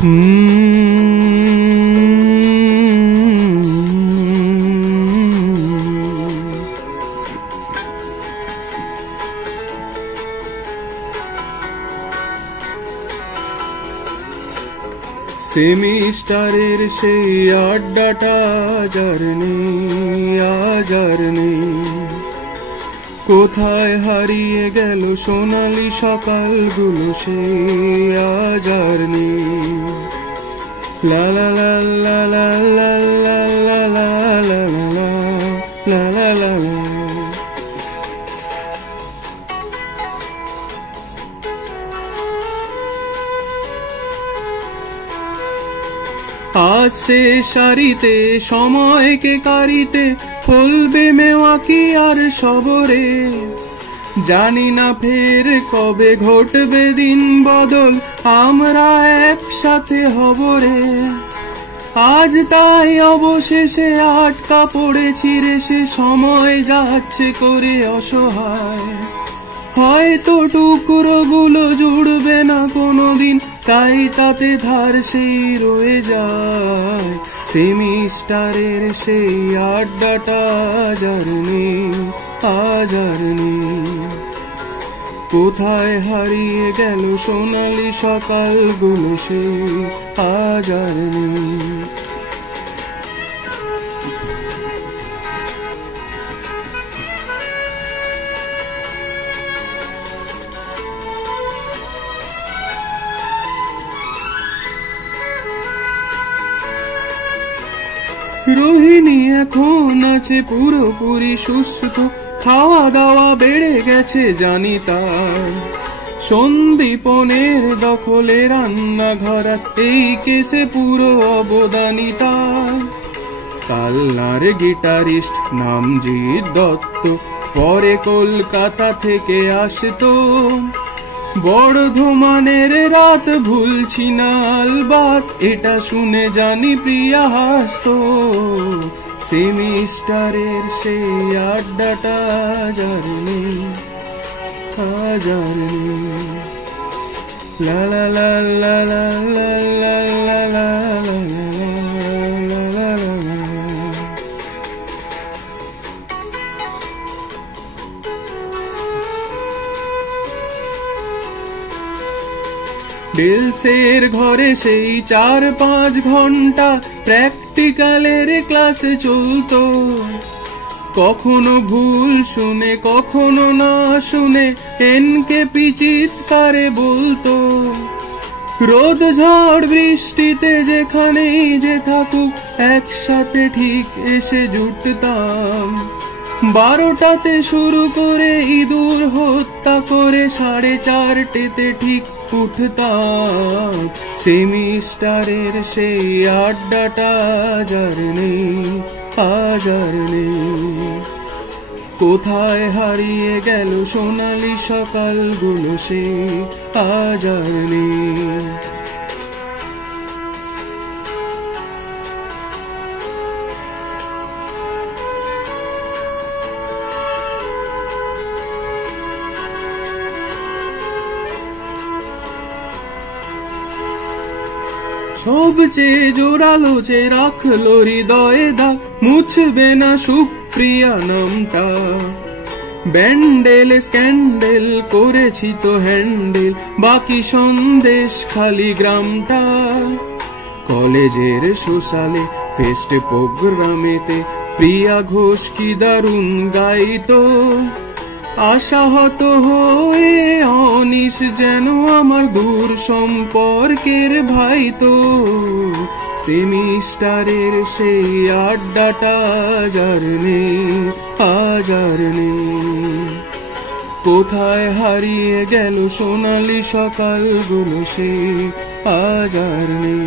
সেমিস্টারের সেই আড্ডাটা আজ আর নেই। কোথায় হারিয়ে গেল সোনালি সকালগুলো, সেই আজ আর নেই। লা লা লা লা লা লা লা লা লা লা লা লা লা লা। আজ সে সারিতে সময়কে কারিতে ফলবে মেওয়াকি আর সবরে। জানি না ফের কবে ঘটবে দিন বদল, আমরা একসাথে হব রে। আজ তাই অবশেষে আটকা পড়েছি রে, সে সময় যাচ্ছে করে অসহায়। হয়তো টুকরো গুলো জুড়বে না কোনোদিন, তাই তাতে ধার সেই রয়ে যায়। সেমিস্টারের সেই আড্ডাটা আজ আর নেই। কোথায় হারিয়ে গেল সোনালি সকালগুলো, সেই আজ আর নেই। রোহিণী এখন আছে পুরোপুরি সুস্থ, খাওয়া দাওয়া বেড়ে গেছে জানি তার। সন্দীপনের দখলে রান্নাঘর, এই কেসে পুরো অবদানী তার। কালনার গিটারিস্ট নামজিৎ দত্ত পরে কলকাতা থেকে আসতো। বর্ধমানের রাত ভুলছি না আলবাত, এটা শুনে জানি প্রিয়া হাসতো। সেমিস্টারের সেই আড্ডাটা আজ আর নেই। লা লা লা লা লা লা লা লা লা লা লা। ডেলসের ঘরে সেই 4-5 ঘন্টা প্র্যাকটিক্যালের ক্লাসে চলতো। কখনো ভুল শুনে কখনো না শুনে এনকেপি চিৎকারে বলতো। রোদ ঝড় বৃষ্টিতে যেখানেই যে থাকুক, একসাথে ঠিক এসে জুটতাম। 12টাতে শুরু করে ইঁদুর হত্যা করে 4:30তে ঠিক উঠতাম। সেমিস্টারের সেই আড্ডাটা আজ আর নেই। কোথায় হারিয়ে গেল সোনালি সকালগুলো, সেই আজ আর নেই। সবচেয়ে জোরালো যে রাখলো হৃদয়ে দাগ, মুছবে না সুপ্রিয়া নামটা। ব্যান্ডেল স্ক্যান্ডেল করেছি তো হ্যান্ডেল, বাকি সন্দেশ খালি গ্রামটা। কলেজের সোশ্যালে ফেস্ট প্রোগ্রামেতে প্রিয়া ঘোষ কি দারুণ গাইতো। আশাহত হয়ে অনিশ যেন আমার দূর সম্পর্কের ভাই তো। সেমিস্টারের সেই আড্ডাটা আজ আর নেই। কোথায় হারিয়ে গেল সোনালি সকালগুলো, সেই আজ আর নেই।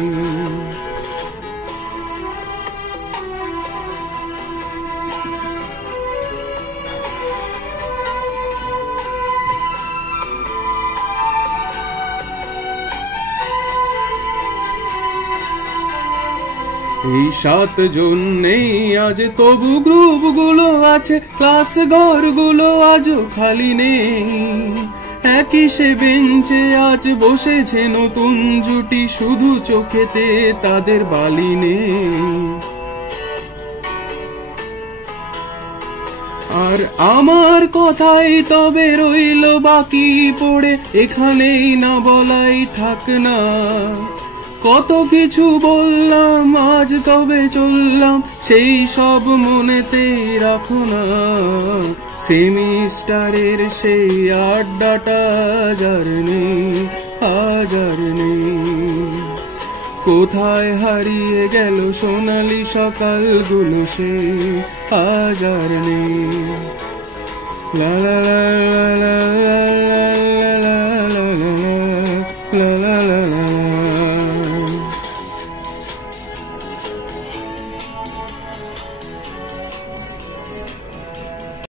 এই 7 জন নেই আজ, তবু গ্রুপ গুলো আছে, ক্লাস ঘর গুলো আজও খালি নেই। একই সে বেঞ্চে আজ বসেছে নতুন জুটি, শুধু চোখেতে তাদের বালি নেই। আর আমার কথাই তবে রইল বাকি পড়ে, এখানেই না বলাই থাক না। কত কিছু বললাম আজ তবে চললাম, সেই সব মনেতে রাখো না। সেমিস্টারের সেই আড্ডাটা যার নেই, আজ আর নেই। কোথায় হারিয়ে গেল সোনালি সকালগুলো, সে আজ আর নেই। লা লা লা লা লা।